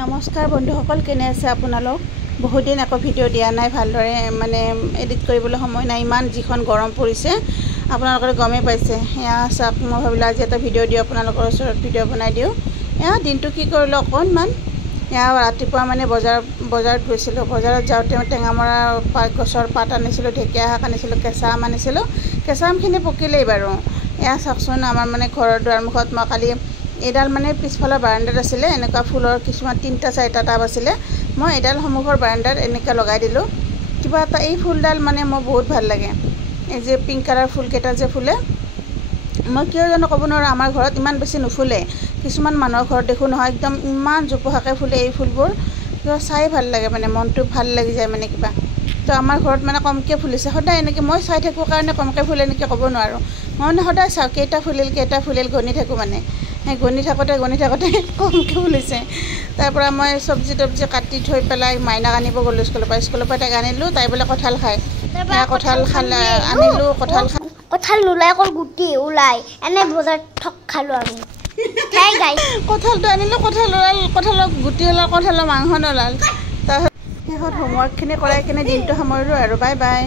নমস্কাৰ বন্ধুসকল, কেনে আছে আপোনালোক? বহুত দিন একো ভিডিঅ' দিয়া নাই, ভালদৰে মানে এডিট কৰিবলৈ সময় নাই, ইমান যিখন গৰম পৰিছে আপোনালোকে গমেই পাইছে। এয়া চাওক, মই ভাবিলোঁ আজি এটা ভিডিঅ' দিওঁ, আপোনালোকৰ ওচৰত ভিডিঅ' বনাই দিওঁ। এয়া দিনটো কি কৰিলোঁ অকণমান, এয়া ৰাতিপুৱা মানে বজাৰত গৈছিলোঁ। বজাৰত যাওঁতে টেঙামৰা গছৰ পাত আনিছিলোঁ, ঢেকীয়া শাক আনিছিলোঁ, কেঁচা আম আনিছিলোঁ। কেঁচা আমখিনি পকিলেই বাৰু। এয়া চাওকচোন, আমাৰ মানে ঘৰৰ দুৱাৰমুখত মই কালি এইডাল মানে পিছফালৰ বাৰাণ্ডাত আছিলে, এনেকুৱা ফুলৰ কিছুমান 3-4টা টাব আছিলে। মই এইডাল সন্মুখৰ বাৰাণ্ডাত এনেকৈ লগাই দিলোঁ। কিবা এটা এই ফুলডাল মানে মোৰ বহুত ভাল লাগে, এই যে পিংক কালাৰ ফুলকেইটা যে ফুলে, মই কিয় জানো ক'ব নোৱাৰোঁ। আমাৰ ঘৰত ইমান বেছি নুফুলে, কিছুমান মানুহৰ ঘৰত দেখোঁ নহয় একদম ইমান জোপোহাকৈ ফুলে এই ফুলবোৰ। কিবা চাই ভাল লাগে, মানে মনটো ভাল লাগি যায় মানে কিবা। তো আমাৰ ঘৰত মানে কমকৈ ফুলিছে, সদায় এনেকৈ মই চাই থাকোঁ কাৰণে কমকৈ ফুলে নেকি ক'ব নোৱাৰোঁ। মই মানে সদায় চাওঁ কেইটা ফুলিল গণি থাকোঁ, মানে সেই গণি থাকোঁতে কমকৈ ফুলিছে। তাৰপৰা মই চব্জি কাটি থৈ পেলাই মাইনাক আনিব গ'লোঁ স্কুলৰ পৰা তাইক আনিলোঁ। তাই বোলে কঁঠাল খায়, কঁঠাল আনিলোঁ। কঁঠাল নোলাই, অকল গুটি ওলাই, এনে বজাৰত ঠগ খালোঁ আমি। কঁঠালটো আনিলোঁ, কঁঠালৰ গুটি ওলাল, কঁঠালৰ মাংস নোলাল। তাৰপিছত শেষত হোমৱৰ্কখিনি কৰাই কিনে দিনটো সামৰিলোঁ আৰু। Bye bye.